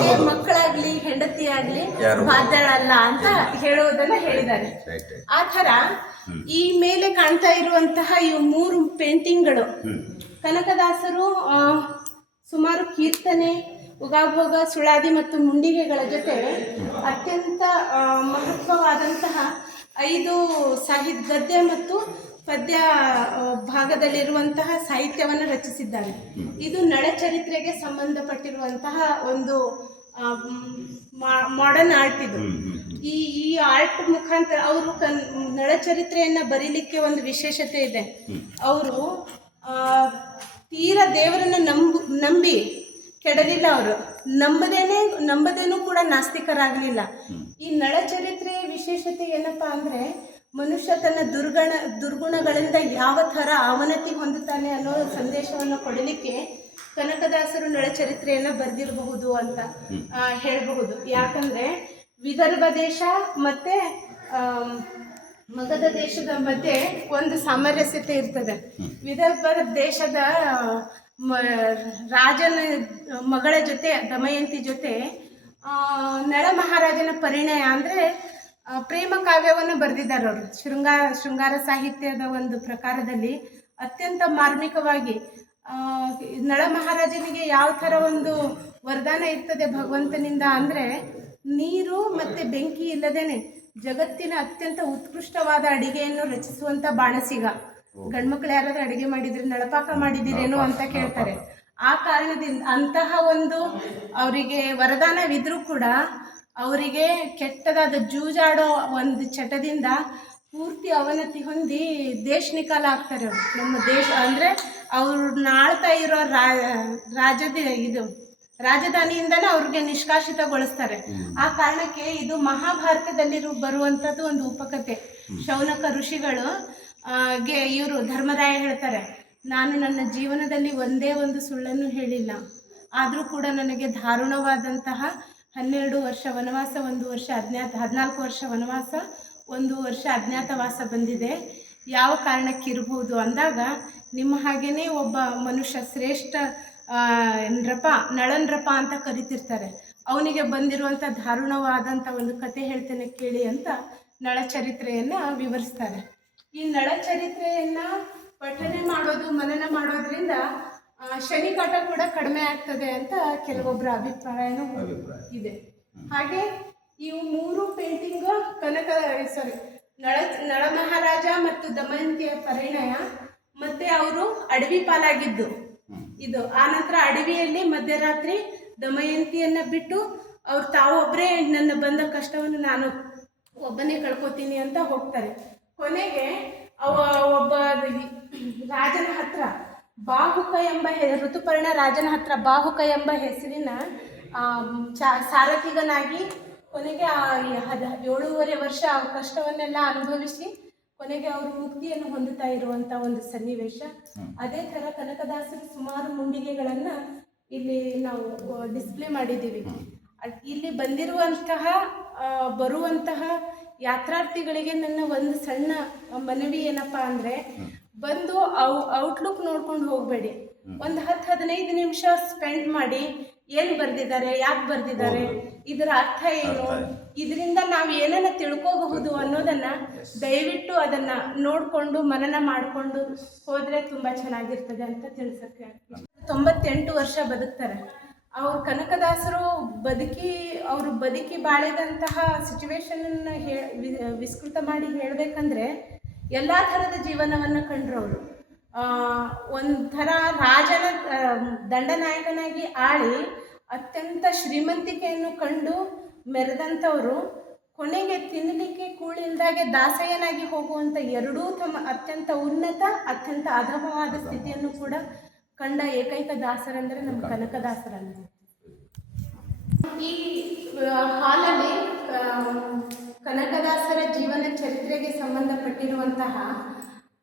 ಅದಕ್ಕೆ. ಮಕ್ಕಳಾಗ್ಲಿ ಹೆಂಡತಿ ಆಗ್ಲಿ? ಬಾಧ್ಯಳಲ್ಲ ಅಂತ ಹೇಳುವುದನ್ನ ಹೇಳಿದ್ದಾರೆ. ಆ ತರ ಈ ಮೇಲೆ ಕಾಣ್ತಾ ಇರುವಂತಹ ಈ ಮೂರು ಪೇಂಟಿಂಗ್ಗಳು. ಕನಕದಾಸರು ಸುಮಾರು ಕೀರ್ತನೆ ಉಗಾಭೋಗ ಸುಳಾದಿ ಮತ್ತು ಮುಂಡಿಗೆಗಳ ಜೊತೆ ಅತ್ಯಂತ ಮಹತ್ವವಾದಂತಹ ಐದು ಸಾಹಿತ್ಯ ಗದ್ಯ ಮತ್ತು ಪದ್ಯ ಭಾಗದಲ್ಲಿರುವಂತಹ ಸಾಹಿತ್ಯವನ್ನು ರಚಿಸಿದ್ದಾರೆ. ಇದು ನಳಚರಿತ್ರೆಗೆ ಸಂಬಂಧಪಟ್ಟಿರುವಂತಹ ಒಂದು ಮಾಡರ್ನ್ ಆರ್ಟ್ ಇದು. ಈ ಈ ಆರ್ಟ್ ಮುಖಾಂತರ ಅವರು ಕನ್ ನಳಚರಿತ್ರೆಯನ್ನ ಬರೀಲಿಕ್ಕೆ ಒಂದು ವಿಶೇಷತೆ ಇದೆ. ಅವರು ತೀರ ದೇವರನ್ನ ನಂಬು ನಂಬಿ ಕೆಡಲಿಲ್ಲ ಅವರು. ನಂಬದೇನೆ ನಂಬದೇನೂ ಕೂಡ ನಾಸ್ತಿಕರಾಗಲಿಲ್ಲ. ಈ ನಳಚರಿತ್ರೆಯ ವಿಶೇಷತೆ ಏನಪ್ಪಾ ಅಂದ್ರೆ ಮನುಷ್ಯ ತನ್ನ ದುರ್ಗಣ ದುರ್ಗುಣಗಳಿಂದ ಯಾವ ಥರ ಅವನತಿ ಹೊಂದುತ್ತಾನೆ ಅನ್ನೋ ಸಂದೇಶವನ್ನು ಕೊಡಲಿಕ್ಕೆ ಕನಕದಾಸರು ನಳಚರಿತ್ರೆಯನ್ನು ಬರೆದಿರಬಹುದು ಅಂತ ಹೇಳಬಹುದು. ಯಾಕಂದ್ರೆ ವಿದರ್ಭ ದೇಶ ಮತ್ತೆ ಮಗದ ಮಗಧ ದೇಶದ ಮಧ್ಯೆ ಒಂದು ಸಾಮರಸ್ಯತೆ ಇರ್ತದೆ. ವಿದರ್ಭ ದೇಶದ ಮ- ರಾಜನ ಮಗಳ ಜೊತೆ ದಮಯಂತಿ ಜೊತೆ ನಳ ಮಹಾರಾಜನ ಪರಿಣಯ ಅಂದರೆ ಪ್ರೇಮ ಕಾವ್ಯವನ್ನು ಬರೆದಿದ್ದಾರೆ ಅವರು. ಶೃಂಗಾರ ಶೃಂಗಾರ ಸಾಹಿತ್ಯದ ಒಂದು ಪ್ರಕಾರದಲ್ಲಿ ಅತ್ಯಂತ ಮಾರ್ಮಿಕವಾಗಿ ನಳ ಮಹಾರಾಜನಿಗೆ ಯಾವ ಥರ ಒಂದು ವರದಾನ ಇರ್ತದೆ ಭಗವಂತನಿಂದ ಅಂದರೆ ನೀರು ಮತ್ತು ಬೆಂಕಿ ಇಲ್ಲದೇನೆ ಜಗತ್ತಿನ ಅತ್ಯಂತ ಉತ್ಕೃಷ್ಟವಾದ ಅಡಿಗೆಯನ್ನು ರಚಿಸುವಂಥ ಬಾಣಸಿಗ. ಗಂಡ್ಮಕ್ಳು ಯಾರಾದರೂ ಅಡಿಗೆ ಮಾಡಿದ್ರೆ ನಳಪಾಕ ಮಾಡಿದಿರೇನೋ ಅಂತ ಕೇಳ್ತಾರೆ. ಆ ಕಾರಣದಿಂದ ಅಂತಹ ಒಂದು ಅವರಿಗೆ ವರದಾನವಿದ್ರೂ ಕೂಡ ಅವರಿಗೆ ಕೆಟ್ಟದಾದ ಜೂಜಾಡೋ ಒಂದು ಚಟದಿಂದ ಪೂರ್ತಿ ಅವನತಿ ಹೊಂದಿ ದೇಶ ನಿಕಾಲ ಆಗ್ತಾರೆ ಅವರು. ನಮ್ಮ ದೇಶ ಅಂದರೆ ಅವರು ನಾಳ್ತಾ ಇರೋ ರಾ ರಾಜದ ಇದು ರಾಜಧಾನಿಯಿಂದನೇ ಅವ್ರಿಗೆ ನಿಷ್ಕಾಶಿತಗೊಳಿಸ್ತಾರೆ ಆ ಕಾರಣಕ್ಕೆ ಇದು ಮಹಾಭಾರತದಲ್ಲಿ ಬರುವಂಥದ್ದು ಒಂದು ಉಪಕಥೆ ಶೌನಕ ಋಷಿಗಳು ಗೆ ಇವರು ಧರ್ಮರಾಯ ಹೇಳ್ತಾರೆ ನಾನು ನನ್ನ ಜೀವನದಲ್ಲಿ ಒಂದೇ ಒಂದು ಸುಳ್ಳನ್ನು ಹೇಳಿಲ್ಲ. ಆದರೂ ಕೂಡ ನನಗೆ ದಾರುಣವಾದಂತಹ ಹನ್ನೆರಡು ವರ್ಷ ವನವಾಸ, ಒಂದು ವರ್ಷ ಅಜ್ಞಾತ, ಹದಿನಾಲ್ಕು ವರ್ಷ ವನವಾಸ, ಒಂದು ವರ್ಷ ಅಜ್ಞಾತವಾಸ ಬಂದಿದೆ. ಯಾವ ಕಾರಣಕ್ಕೆ ಇರಬಹುದು ಅಂದಾಗ ನಿಮ್ಮ ಹಾಗೆಯೇ ಒಬ್ಬ ಮನುಷ್ಯ ಶ್ರೇಷ್ಠ ನೃಪ ನಳನ್ರಪ ಅಂತ ಕರಿತಿರ್ತಾರೆ. ಅವನಿಗೆ ಬಂದಿರುವಂಥ ದಾರುಣವಾದಂಥ ಒಂದು ಕತೆ ಹೇಳ್ತೇನೆ ಕೇಳಿ ಅಂತ ನಳಚರಿತ್ರೆಯನ್ನು ವಿವರಿಸ್ತಾರೆ. ಈ ನಳಚರಿತ್ರೆಯನ್ನು ಪಠನೆ ಮಾಡೋದು, ಮನನ ಮಾಡೋದ್ರಿಂದ ಆ, ಶನಿಕಾಟ ಕೂಡ ಕಡಿಮೆ ಆಗ್ತದೆ ಅಂತ ಕೆಲವೊಬ್ಬರ ಅಭಿಪ್ರಾಯನೂ ಇದೆ. ಹಾಗೆ ಇವು ಮೂರು ಪೇಂಟಿಂಗ್ ಕನಕ ಸಾರಿ ನಳ ನಳಮಹಾರಾಜ ಮತ್ತು ದಮಯಂತಿಯ ಪರಿಣಯ ಮತ್ತೆ ಅವರು ಅಡವಿ ಪಾಲಾಗಿದ್ದು. ಇದು ನಂತರ ಅಡವಿಯಲ್ಲಿ ಮಧ್ಯರಾತ್ರಿ ದಮಯಂತಿಯನ್ನ ಬಿಟ್ಟು ಅವ್ರು ತಾವೊಬ್ಬರೇ ನನ್ನ ಬಂದ ಕಷ್ಟವನ್ನು ನಾನು ಒಬ್ಬನೇ ಕಳ್ಕೊತೀನಿ ಅಂತ ಹೋಗ್ತಾರೆ. ಕೊನೆಗೆ ಅವ ಒಬ್ಬ ರಾಜನ ಹತ್ರ ಬಾಹುಕ ಎಂಬ ಹೆ- ಋತುಪರ್ಣ ರಾಜನ ಹತ್ರ ಬಾಹುಕ ಎಂಬ ಹೆಸರಿನ ಸಾರಥಿಗನಾಗಿ ಕೊನೆಗೆ ಏಳೂವರೆ ವರ್ಷ ಕಷ್ಟವನ್ನೆಲ್ಲ ಅನುಭವಿಸಿ ಕೊನೆಗೆ ಅವರು ಮುಕ್ತಿಯನ್ನು ಹೊಂದುತ್ತಾ ಇರುವಂತ ಒಂದು ಸನ್ನಿವೇಶ. ಅದೇ ತರ ಕನಕದಾಸರು ಸುಮಾರು ಮುಂಡಿಗೆಗಳನ್ನ ಇಲ್ಲಿ ನಾವು ಡಿಸ್ಪ್ಲೇ ಮಾಡಿದ್ದೀವಿ. ಇಲ್ಲಿ ಬಂದಿರುವಂತಹ ಬರುವಂತಹ ಯಾತ್ರಾರ್ಥಿಗಳಿಗೆ ನನ್ನ ಒಂದು ಸಣ್ಣ ಮನವಿ ಏನಪ್ಪಾ ಅಂದರೆ ಬಂದು ಅವು ಔಟ್ಲುಕ್ ನೋಡ್ಕೊಂಡು ಹೋಗಬೇಡಿ. ಒಂದು ಹತ್ತು ಹದಿನೈದು ನಿಮಿಷ ಸ್ಪೆಂಡ್ ಮಾಡಿ ಏನು ಬರೆದಿದ್ದಾರೆ ಯಾಕೆ ಬರೆದಿದ್ದಾರೆ ಇದರ ಅರ್ಥ ಏನು? ಇದರಿಂದ ನಾವು ಏನನ್ನ ತಿಳ್ಕೋಬಹುದು ಅನ್ನೋದನ್ನ ದಯವಿಟ್ಟು ಅದನ್ನ ನೋಡಿಕೊಂಡು ಮನನ ಮಾಡಿಕೊಂಡು ಹೋದ್ರೆ ತುಂಬಾ ಚೆನ್ನಾಗಿರ್ತದೆ ಅಂತ ತಿಳಿಸಕ್ಕೆ ತೊಂಬತ್ತೆಂಟು ವರ್ಷ ಬದುಕ್ತಾರೆ. ಅವ್ರು ಕನಕದಾಸರು ಬದುಕಿ ಅವರು ಬದುಕಿ ಬಾಳಿದಂತಹ ವಿ- ವಿಸ್ತೃತ ಮಾಡಿ ಹೇಳಬೇಕಂದ್ರೆ ಎಲ್ಲ ಥರದ ಜೀವನವನ್ನು ಕಂಡ್ರವರು. ಅವರು ಒಂಥರ ರಾಜನ ದಂಡನಾಯಕನಾಗಿ ಆಳಿ ಅತ್ಯಂತ ಶ್ರೀಮಂತಿಕೆಯನ್ನು ಕಂಡು ಮೆರೆದಂಥವರು ಕೊನೆಗೆ ತಿನ್ನಲಿಕ್ಕೆ ಕೂಳಿಲ್ದಾಗೆ ದಾಸಯ್ಯನಾಗಿ ಹೋಗುವಂಥ ಎರಡೂ ತಮ್ಮ ಅತ್ಯಂತ ಉನ್ನತ ಅತ್ಯಂತ ಅಧಮವಾದ ಸ್ಥಿತಿಯನ್ನು ಕೂಡ ಕಂಡ ಏಕೈಕ ದಾಸರಂದರೆ ನಮ್ಮ ಕನಕದಾಸರನ್ನು ಈ ಹಾಲಲ್ಲಿ ಕನಕದಾಸರ ಜೀವನ ಸಂಬಂಧಪಟ್ಟಿರುವಂತಹ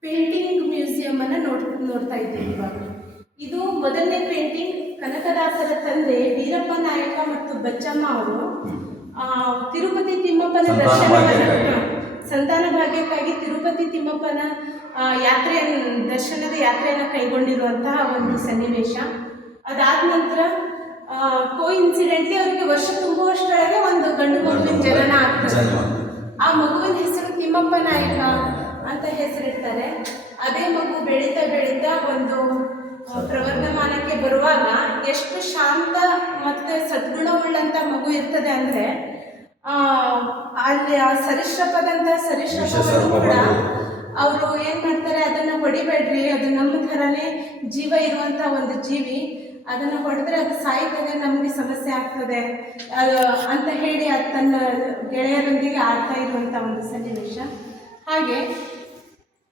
ಪೇಂಟಿಂಗ್ ಮ್ಯೂಸಿಯಂ ಅನ್ನ ನೋಡ್ ನೋಡ್ತಾ ಇದ್ದೀವಿ ಇವಾಗ. ಇದು ಮೊದಲನೇ ಪೇಂಟಿಂಗ್ ಕನಕದಾಸರ ತಂದೆ ವೀರಪ್ಪ ನಾಯಕ ಮತ್ತು ಬಚ್ಚಮ್ಮ ಅವರು ಆ, ತಿರುಪತಿ ತಿಮ್ಮಪ್ಪನ ದರ್ಶನವನ್ನು. ಸಂತಾನ ಭಾಗ್ಯಕ್ಕಾಗಿ ತಿರುಪತಿ ತಿಮ್ಮಪ್ಪನ ಯಾತ್ರೆ ದರ್ಶನದ ಯಾತ್ರೆಯನ್ನು ಕೈಗೊಂಡಿರುವಂತಹ ಒಂದು ಸನ್ನಿವೇಶ. ಅದಾದ ನಂತರ ಕೋ ಇನ್ಸಿಡೆಂಟ್ಲಿ ಅವರಿಗೆ ವರ್ಷ ತುಂಬುವಷ್ಟರೊಳಗೆ ಒಂದು ಗಂಡು ಮಗುವಿನ ಜನನ ಆಗ್ತದೆ. ಆ ಮಗುವಿನ ಹೆಸರು ತಿಮ್ಮಪ್ಪ ನಾಯಕ ಅಂತ ಹೆಸರಿಡ್ತಾರೆ. ಅದೇ ಮಗು ಬೆಳೀತಾ ಬೆಳೀತಾ ಒಂದು ಪ್ರವರ್ಧಮಾನಕ್ಕೆ ಬರುವಾಗ ಎಷ್ಟು ಶಾಂತ ಮತ್ತು ಸದ್ಗುಣವುಳ್ಳಂಥ ಮಗು ಇರ್ತದೆ ಅಂದರೆ ಅಲ್ಲಿ ಆ ಸರಿಶ್ರಪದಂಥ ಸರಿಶ್ರಪವನ್ನು ಕೂಡ ಅವರು ಏನು ಮಾಡ್ತಾರೆ ಅದನ್ನು ಹೊಡಿಬೇಡ್ರಿ ಅದು ನಮ್ಮ ಥರನೇ ಜೀವ ಇರುವಂಥ ಒಂದು ಜೀವಿ. ಅದನ್ನ ಹೊಡೆದ್ರೆ ಅದು ಸಾಯ್ತದೆ ನಮಗೆ ಸಮಸ್ಯೆ ಆಗ್ತದೆ. ಅದು ಅಂತ ಹೇಳಿ ಅದು ತನ್ನ ಗೆಳೆಯರೊಂದಿಗೆ ಆಡ್ತಾ ಇರುವಂತ ಒಂದು ಸನ್ನಿವೇಶ. ಹಾಗೆ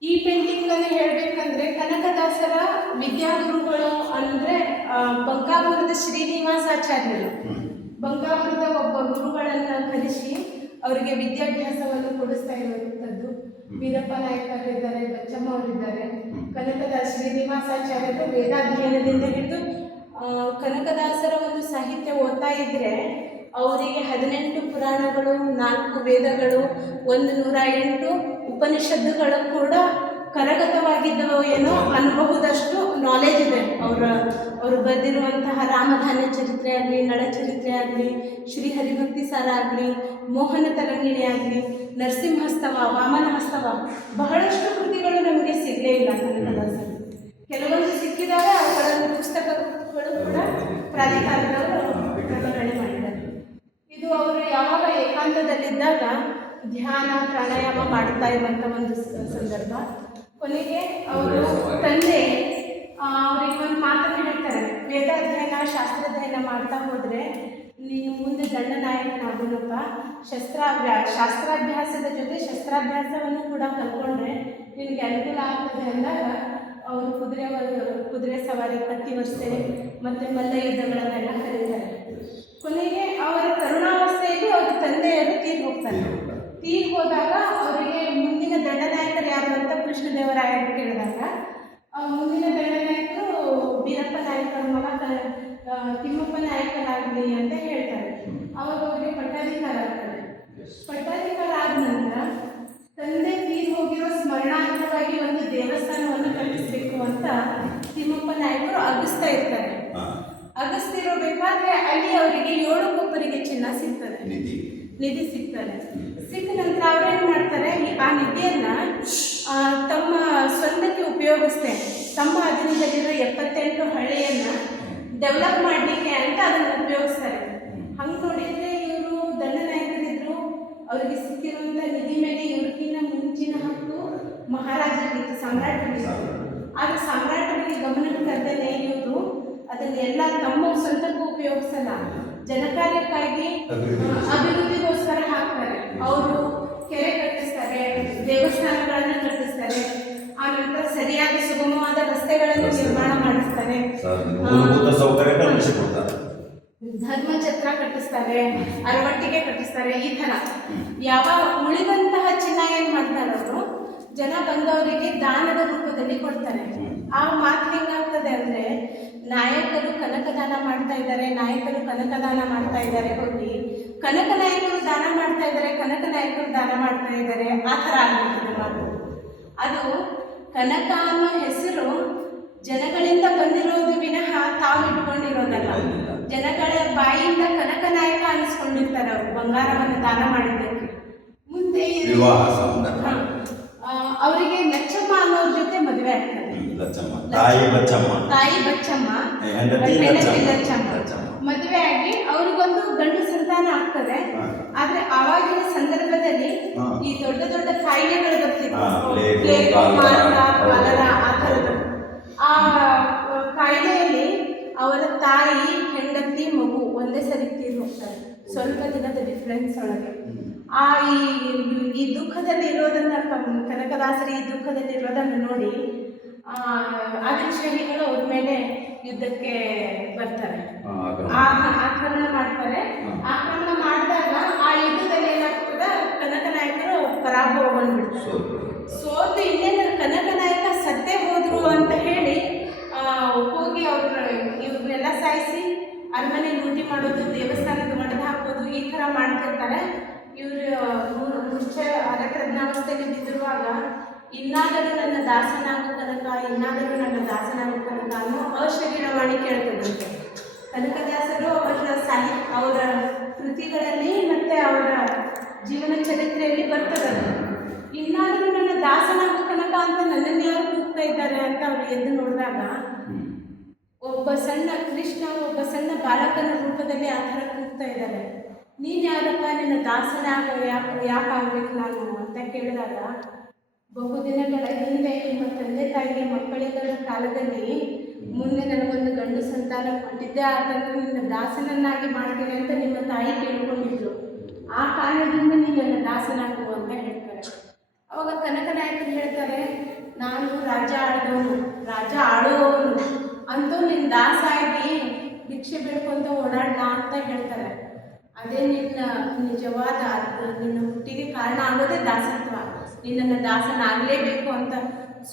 ಈ ಪೇಂಟಿಂಗ್ ಅಲ್ಲಿ ಹೇಳ್ಬೇಕಂದ್ರೆ ಕನಕದಾಸರ ವಿದ್ಯಾಗುರುಗಳು ಅಂದ್ರೆ ಬಂಕಾಪುರದ ಶ್ರೀನಿವಾಸಾಚಾರ್ಯರು. ಬಂಕಾಪುರದ ಒಬ್ಬ ಗುರುಗಳನ್ನ ಕಲಿಸಿ ಅವರಿಗೆ ವಿದ್ಯಾಭ್ಯಾಸವನ್ನು ಕೊಡಿಸ್ತಾ ಇರುವಂಥದ್ದು ವೀರಪ್ಪ ನಾಯಕರಿದ್ದಾರೆ ಬಚ್ಚಮ್ಮ ಅವರಿದ್ದಾರೆ. ಕನಕದಾಸ ಶ್ರೀನಿವಾಸಾಚಾರ್ಯರು ವೇದಾಧ್ಯಯನದಿಂದ ಹಿಡಿದು ಕನಕದಾಸರ ಒಂದು ಸಾಹಿತ್ಯ ಓದ್ತಾ ಇದ್ರೆ ಅವರಿಗೆ ಹದಿನೆಂಟು ಪುರಾಣಗಳು, ನಾಲ್ಕು ವೇದಗಳು, ಒಂದು ನೂರ ಎಂಟು ಉಪನಿಷತ್ತುಗಳು ಕೂಡ ಕರಗತವಾಗಿದ್ದವು ಏನೋ ಅನ್ಬಹುದಷ್ಟು ನಾಲೆಜ್ ಇದೆ. ಅವರ, ಅವರು ಬರೆದಿರುವಂತಹ ರಾಮಧಾನ್ಯ ಚರಿತ್ರೆ ಆಗಲಿ ನಳಚರಿತ್ರೆ ಆಗಲಿ, ಶ್ರೀ ಹರಿಭಕ್ತಿ ಸಾರ ಆಗಲಿ, ಮೋಹನ ತರಂಗಿಣಿ ಆಗಲಿ ನರಸಿಂಹಸ್ತವ ವಾಮನ ಹಸ್ತವ ಬಹಳಷ್ಟು ಕೃತಿಗಳು ನಮಗೆ ಸಿಗಲೇ ಇಲ್ಲ ಕನಕದಾಸರು. ಕೆಲವೊಂದು ಸಿಕ್ಕಿದಾಗ ಅವುಗಳನ್ನು ಪುಸ್ತಕಗಳು ಕೂಡ ಪ್ರಾಧಿಕಾರದವರು ಪ್ರತಿಭಟನೆ ಮಾಡಿದ್ದಾರೆ. ಇದು ಅವರು ಯಾವಾಗ ಏಕಾಂತದಲ್ಲಿದ್ದಾಗ ಧ್ಯಾನ, ಪ್ರಾಣಾಯಾಮ ಮಾಡ್ತಾ ಇರುವಂಥ ಒಂದು ಸಂದರ್ಭ. ಕೊನೆಗೆ ಅವರು ತಂದೆ ಅವ್ರಿಗೆ ಒಂದು ಮಾತನ್ನು ಹೇಳ್ತಾರೆ ವೇದಾಧ್ಯಯನ, ಶಾಸ್ತ್ರಾಧ್ಯಯನ ಮಾಡ್ತಾ ಹೋದರೆ ನೀನು ಮುಂದೆ ದಂಡನಾಯಕನಾಗೋನಪ್ಪ ಶಸ್ತ್ರಾಭ್ಯಾ, ಶಾಸ್ತ್ರಾಭ್ಯಾಸದ ಜೊತೆ ಶಸ್ತ್ರಾಭ್ಯಾಸವನ್ನು ಕೂಡ ಕಲ್ತ್ಕೊಂಡ್ರೆ ನಿನಗೆ ಅನುಕೂಲ ಆಗ್ತದೆ ಅಂದಾಗ ಅವರು ಕುದುರೆ ಕುದುರೆ ಸವಾರಿ ಪ್ರತಿ ವರ್ಷ ಮತ್ತೆ ಮಲ್ಲ ಯುದ್ಧಗಳನ್ನೆಲ್ಲ ಕರೀತಾರೆ. ಕೊನೆಗೆ ಅವರ ತರುಣಾವಸ್ಥೆಯಲ್ಲಿ ಅವ್ರ ತಂದೆಯವರು ತೀರ್ ಹೋಗ್ತಾರೆ. ತೀರ್ ಹೋದಾಗ ಅವರಿಗೆ ಮುಂದಿನ ದಂಡನಾಯಕರು ಯಾರು ಅಂತ ಕೃಷ್ಣದೇವರಾಯರು ಕೇಳಿದಾಗ ಮುಂದಿನ ದಂಡನಾಯಕರು ಬೀರಪ್ಪ ನಾಯಕರ ಮಗ ತಿಮ್ಮಪ್ಪ ನಾಯಕನಾಗಲಿ ಅಂತ ಹೇಳ್ತಾರೆ. ಅವಾಗ ಅವರಿಗೆ ಪಟ್ಟಾಧಿಕಾರ ಆಗ್ತದೆ ಪಟ್ಟಾಧಿಕಾರ ಆದ ನಂತರ ತಂದೆ ತೀರ್ ಹೋಗಿರೋ ಸ್ಮರಣಾರ್ಥವಾಗಿ ಒಂದು ದೇವಸ್ಥಾನವನ್ನು ಕಟ್ಟಿಸಬೇಕು ಅಂತ ತಿಮ್ಮಪ್ಪ ನಾಯಕರು ಅಗಿಸ್ತಾ ಇರ್ತಾರೆ. ಅಗಸ್ತಿರೋ ಅಗಸ್ತಿರಬೇಕಾದ್ರೆ ಅಲ್ಲಿ ಅವರಿಗೆ ಏಳು ಕೊಬ್ಬರಿಗೆ ಚಿನ್ನ ಸಿಗ್ತದೆ. ನಿಧಿ. ಸಿಗ್ತದೆ. ಸಿಕ್ಕ ನಂತರ ಅವ್ರೇನ್ ಮಾಡ್ತಾರೆ ಆ ನಿಧಿಯನ್ನ ತಮ್ಮ ಸ್ವಂತಕ್ಕೆ ಉಪಯೋಗಿಸ್ತೇನೆ ತಮ್ಮ ಅಧೀನದಲ್ಲಿರೋ ಎಪ್ಪತ್ತೆಂಟು ಹಳ್ಳಿಯನ್ನ ಡೆವಲಪ್ ಮಾಡಲಿಕ್ಕೆ ಅಂತ ಅದನ್ನು ಉಪಯೋಗಿಸ್ತಾರೆ. ಹಂಗೆ ಇವರು ದಂಡನಾಯಕರಿದ್ರು ಅವರಿಗೆ ಸಿಕ್ಕಿರುವಂಥ ನಿಧಿ ಮೇಲೆ ಇವ್ರಿಗಿನ್ನ ಮುಂಚಿನ ಹಕ್ಕು ಮಹಾರಾಜರಿಗಿತ್ತು ಸಾಮ್ರಾಟರಿಗಿತ್ತು ಆಗ ಸಾಮ್ರಾಟರಿಗೆ ಗಮನಕ್ಕೆ ತರದೇನೆ ಇವರು ಅದನ್ನೆಲ್ಲ ತಮ್ಮ ಸ್ವಂತಕ್ಕೂ ಉಪಯೋಗಿಸಲ್ಲ. ಜನಕಾರ್ಯಕ್ಕಾಗಿ ಅಭಿವೃದ್ಧಿ. ಅಭಿವೃದ್ಧಿಗೋಸ್ಕರ ಹಾಕ್ತಾರೆ. ಅವರು ಕೆರೆ ಕಟ್ಟಿಸ್ತಾರೆ ದೇವಸ್ಥಾನಗಳನ್ನು ಕಟ್ಟಿಸ್ತಾರೆ. ಆನಂತರ ಸರಿಯಾದ ಸುಗಮವಾದ ರಸ್ತೆಗಳನ್ನು ನಿರ್ಮಾಣ ಮಾಡಿಸ್ತಾರೆ. ಧರ್ಮಛತ್ರ ಕಟ್ಟಿಸ್ತಾರೆ ಅರವಟ್ಟಿಗೆ ಕಟ್ಟಿಸ್ತಾರೆ ಈ ತರ ಯಾವ ಉಳಿದಂತಹ ಚಿನ್ನ ಏನ್ ಮಾಡ್ತಾರೆ? ಜನ ಬಂದವರಿಗೆ ದಾನದ ರೂಪದಲ್ಲಿ ಕೊಡ್ತಾರೆ. ಆ ಮಾತು ಹೆಂಗಾಗ್ತದೆ ಅಂದ್ರೆ ನಾಯಕರು ಕನಕದಾನ ಮಾಡ್ತಾ ಇದ್ದಾರೆ ನಾಯಕರು ಕನಕದಾನ ಮಾಡ್ತಾ ಇದ್ದಾರೆ ಹೋಗಿ ಕನಕ ನಾಯಕರು ದಾನ ಮಾಡ್ತಾ ಇದ್ದಾರೆ ಕನಕ ನಾಯಕರು ದಾನ ಮಾಡ್ತಾ ಇದ್ದಾರೆ ಆ ಥರ ಆಗ್ಬಿಡ್ತದೆ ಮಾತು. ಅದು ಕನಕ ಅನ್ನೋ ಹೆಸರು ಜನಗಳಿಂದ ಬಂದಿರೋದು ವಿನಃ ತಾವು ಇಟ್ಕೊಂಡಿರೋದಲ್ಲ. ಜನಗಳ ಬಾಯಿಯಿಂದ ಕನಕ ನಾಯಕ ಅನಿಸ್ಕೊಂಡಿರ್ತಾರೆ ಅವರು ಬಂಗಾರವನ್ನು ದಾನ ಮಾಡಿದ್ದಕ್ಕೆ. ಮುಂದೆ ವಿವಾಹ ಅವರಿಗೆ ಲಚ್ಚಮ್ಮ ಅನ್ನೋರ ಜೊತೆ ಮದುವೆ ಆಗ್ತದೆ. ಲಚ್ಚಮ್ಮ. ತಾಯಿ ಬಚ್ಚಮ್ಮ. ತಾಯಿ ಬಚ್ಚಮ್ಮ. ಹೆಂಡತಿ ಹೆಂಡತಿ ಲಚ್ಚಮ್ಮ. ಲಚ್ಚಮ್ಮ. ಲಚ್ಚಮ್ಮ. ಮದುವೆ ಆಗಿ ಅವ್ರಿಗೊಂದು ಗಂಡು ಸಂತಾನ ಆಗ್ತದೆ. ಆದರೆ ಆದ್ರೆ ಆವಾಗಿನ ಸಂದರ್ಭದಲ್ಲಿ ಹ. ಈ ದೊಡ್ಡ ದೊಡ್ಡ ಕಾಯಿಲೆಗಳು ಬರ್ತಿದ್ರು ಪ್ಲೇಗು, ಪ್ಲೇಗು, ಕಾಲರ, ಮಾರಕ, ಹೌದು. ಆ ಥರದ್ದು. ಆ ಕಾಯಿಲೆಯಲ್ಲಿ ಅವರ ತಾಯಿ ಹೆಂಡತಿ ಮಗು ಒಂದೇ ಸರಿ ತೀರ್ ಹೋಗ್ತಾರೆ. ಸ್ವಲ್ಪ ದಿನದ ಡಿಫ್ರೆನ್ಸ್ ಒಳಗೆ. ಆ ಈ ಈ ದುಃಖದಲ್ಲಿ ಇರೋದನ್ನ ಕಮ್- ಕನಕದಾಸರು ಈ ದುಃಖದಲ್ಲಿ ಇರೋದನ್ನು ನೋಡಿ ಆ, ಆದಿಲಶಾಹಿಗಳು ಅವ್ರ ಮೇಲೆ ಯುದ್ಧಕ್ಕೆ ಬರ್ತಾರೆ. ಆ- ಆಕ್ರಮಣ. ಮಾಡ್ತಾರೆ. ಆಕ್ರಮಣ ಮಾಡಿದಾಗ ಆ ಯುದ್ಧದಲ್ಲಿ ಏನಾಗ್ತದೆ ಕನಕ ನಾಯಕರು ಪರಾಭವಗೊಂಡ್ಬಿಡ್ತಾರೆ ಸೋತು. ಸೋತು ಇನ್ನೇನು ಕನಕ ನಾಯಕ ಸತ್ತೇ ಹೋದ್ರು ಅಂತ ಹೇಳಿ ಹೋಗಿ ಅವ್ರ ಇವ್ರನ್ನೆಲ್ಲ ಸಾಯಿಸಿ ಅರಮನೆ ಲೂಟಿ ಮಾಡೋದು ದೇವಸ್ಥಾನದ ಒಡೆದು ಹಾಕೋದು ಈ ಥರ ಮಾಡ್ತಿರ್ತಾರೆ ಇವರು ಮುಂಚೆ ಅರಪ್ರಜ್ಞಾವಸ್ಥೆಗೆ ಬಿದ್ದಿರುವಾಗ ಇನ್ನಾದರೂ ನನ್ನ ದಾಸನಾಗೋ ಕನಕ ಇನ್ನಾದರೂ ನನ್ನ ದಾಸನಾಗೋ ಕನಕ ಅನ್ನೋ ಅಶರೀರವಾಣಿ ಕೇಳ್ತದಂತೆ ಕನಕದಾಸರು ಅವರ ಸಾಹಿತ್ಯ ಅವರ ಕೃತಿಗಳಲ್ಲಿ ಮತ್ತು ಅವರ ಜೀವನ ಚರಿತ್ರೆಯಲ್ಲಿ ಬರ್ತದದು ಇನ್ನಾದರೂ ನನ್ನ ದಾಸನಾಗೋ ಕನಕ ಅಂತ ನನ್ನನ್ನು ಯಾರು ಕೂಗ್ತಾ ಇದ್ದಾರೆ ಅಂತ ಅವ್ರು ಎದ್ದು ನೋಡಿದಾಗ ಒಬ್ಬ ಸಣ್ಣ ಕೃಷ್ಣ ಒಬ್ಬ ಸಣ್ಣ ಬಾಲಕನ ರೂಪದಲ್ಲಿ ಆ ಥರ ಕೂಗ್ತಾ ಇದ್ದಾರೆ. ನೀನು ಯಾರಪ್ಪ ನಿನ್ನ ದಾಸನ ಯಾಕೆ ಯಾಕೆ ಆಗ್ಬೇಕು ನಾನು ಅಂತ ಕೇಳಿದಾಗ ಬಹುದಿನಗಳ ಹಿಂದೆ ನಿಮ್ಮ ತಂದೆ ತಾಯಿಗೆ ಮಕ್ಕಳಿದ್ದ ಕಾಲದಲ್ಲಿ ಮುಂದೆ ನನಗೊಂದು ಗಂಡು ಸಂತಾನ ಕೊಟ್ಟಿದ್ದೆ. ಆತಂದ್ರೆ ನಿನ್ನ ದಾಸನನ್ನಾಗಿ ಮಾಡ್ತೀನಿ ಅಂತ ನಿಮ್ಮ ತಾಯಿ ಕೇಳ್ಕೊಂಡಿದ್ರು. ಆ ಕಾರಣದಿಂದ ನೀನು ನನ್ನ ದಾಸನಾಗು ಅಂತ ಹೇಳ್ತಾರೆ. ಅವಾಗ ಕನಕ ನಾಯಕರು ಹೇಳ್ತಾರೆ, ನಾನು ರಾಜ ಆಡಿದವನು ರಾಜ ಆಡುವವನು. ಅಂತೂ ನಿನ್ನ ದಾಸ ಆಗಿ ಭಿಕ್ಷೆ ಬೇಡ್ಕೊಂತ ಓಡಾಡ್ಲಾ ಅಂತ ಹೇಳ್ತಾರೆ. ಅದೇ ನಿನ್ನ ನಿಜವಾದ ನಿನ್ನ ಹುಟ್ಟಿಗೆ ಕಾರಣ ಆಗೋದೇ ದಾಸತ್ವ. ನಿನ್ನನ್ನು ದಾಸನಾಗಲೇಬೇಕು ಅಂತ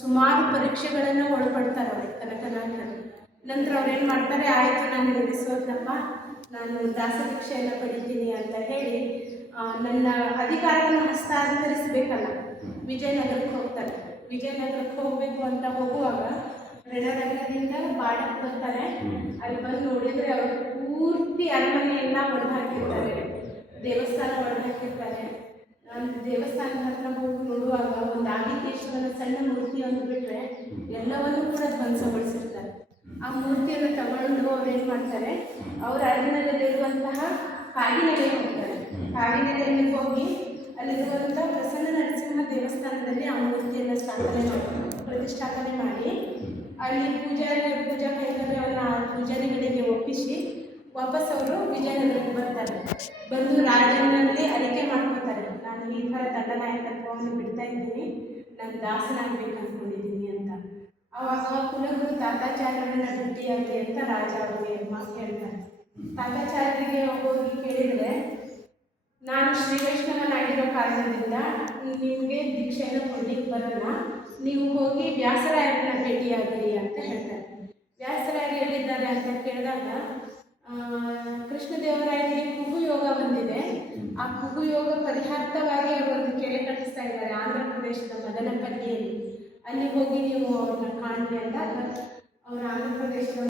ಸುಮಾರು ಪರೀಕ್ಷೆಗಳನ್ನು ಒಳಪಡ್ತಾರೆ ಅವರು ಕನಕನಾಥರು. ನಂತರ ಅವ್ರೇನು ಮಾಡ್ತಾರೆ, ಆಯಿತು, ನಾನು ನಿಲ್ಲಿಸೋದಪ್ಪ ನಾನು ದಾಸ ಭಿಕ್ಷೆಯನ್ನು ಪಡಿತೀನಿ ಅಂತ ಹೇಳಿ ನನ್ನ ಅಧಿಕಾರವನ್ನು ಹಸ್ತಾಂತರಿಸಬೇಕಲ್ಲ ವಿಜಯನಗರಕ್ಕೆ ಹೋಗ್ತಾರೆ. ವಿಜಯನಗರಕ್ಕೆ ಹೋಗಬೇಕು ಅಂತ ಹೋಗುವಾಗ ರಣರಂಗದಿಂದ ಬಾಡಕ್ಕೆ ಬರ್ತಾರೆ. ಅಲ್ಲಿ ಬಂದು ನೋಡಿದರೆ ಅವರು ಪೂರ್ತಿ ಅರಮನೆಯನ್ನ ಹಾಕಿರ್ತಾರೆ ದೇವಸ್ಥಾನ ಹಾಕಿರ್ತಾರೆ ನಾನು ದೇವಸ್ಥಾನದ ಹತ್ರ ಹೋಗಿ ನೋಡುವಾಗ ಒಂದು ಆದಿಕೇಶ್ವರನ ಸಣ್ಣ ಮೂರ್ತಿಯನ್ನು ಬಿಟ್ಟರೆ ಎಲ್ಲವನ್ನೂ ಕೂಡ ಧ್ವಂಸಗೊಳಿಸಿರ್ತಾರೆ. ಆ ಮೂರ್ತಿಯನ್ನು ತಗೊಂಡು ಅವ್ರು ಏನು ಮಾಡ್ತಾರೆ? ಅವರ ಅರಣ್ಯದಲ್ಲಿರುವಂತಹ ಕಾಡಿನೆಲೆಗೆ ಹೋಗ್ತಾರೆ. ಕಾಡಿನೆಲೆಯಲ್ಲಿ ಹೋಗಿ ಅಲ್ಲಿರುವಂತಹ ಪ್ರಸನ್ನ ನರಸಿಂಹ ದೇವಸ್ಥಾನದಲ್ಲಿ ಆ ಮೂರ್ತಿಯನ್ನು ಸ್ಥಾಪನೆ ಮಾಡಿ ಪ್ರತಿಷ್ಠಾಪನೆ ಮಾಡಿ ಅಲ್ಲಿ ಪೂಜಾರಿ ಪೂಜಾ ಕೈಂಕರ್ಯವನ್ನು ಆ ಪೂಜಾರಿಗಳಿಗೆ ಒಪ್ಪಿಸಿ ವಾಪಸ್ ಅವರು ವಿಜಯನಗರಕ್ಕೆ ಬರ್ತಾರೆ. ಬಂದು ರಾಜನಲ್ಲಿ ಅರಿಕೆ ಮಾಡ್ಕೋತಾರೆ. ನಾನು ಈ ಥರ ದಂಡನಾಯಕತ್ವವನ್ನು ಬಿಡ್ತಾ ಇದ್ದೀನಿ. ನಾನು ದಾಸನಾಗಬೇಕು ಅಂದ್ಕೊಂಡಿದ್ದೀನಿ ಅಂತ. ಆವಾಗ ಕುಲಗುರು ತಾತಾಚಾರ್ಯರನ್ನ ಭೇಟಿಯಾಗಿ ಅಂತ ರಾಜ ಅವರಿಗೆ ಮಾತು ಹೇಳ್ತಾರೆ. ತಾತಾಚಾರ್ಯರಿಗೆ ಹೋಗಿ ಕೇಳಿದರೆ, ನಾನು ಶ್ರೀ ಕಾರಣದಿಂದ ನಿಮಗೆ ದೀಕ್ಷೆಯನ್ನು ಕೊಡ್ಲಿಕ್ಕೆ ಬರಲ್ಲ. ನೀವು ಹೋಗಿ ವ್ಯಾಸರಾಯರನ್ನ ಭೇಟಿಯಾಗಿರಿ ಅಂತ ಹೇಳ್ತಾರೆ. ವ್ಯಾಸರಾಯರು ಎಲ್ಲಿದ್ದಾರೆ ಅಂತ ಕೇಳಿದಾಗ ಕೃಷ್ಣದೇವರಾಯರಿಗೆ ಕುಗು ಯೋಗ ಬಂದಿದೆ. ಆ ಕುಗು ಯೋಗ ಪರಿಹಾರ್ಥವಾಗಿ ಒಂದು ಕೆರೆ ಕಟ್ಟಿಸ್ತಾ ಇದ್ದಾರೆ ಆಂಧ್ರ ಪ್ರದೇಶದ ಮದನಪಲ್ಲಿಯಲ್ಲಿ ಅಲ್ಲಿ ಹೋಗಿ ನೀವು ಅವ್ರನ್ನ ಕಾಣ್ರಿ ಅಂತ. ಅವರ ಆಂಧ್ರ ಪ್ರದೇಶದ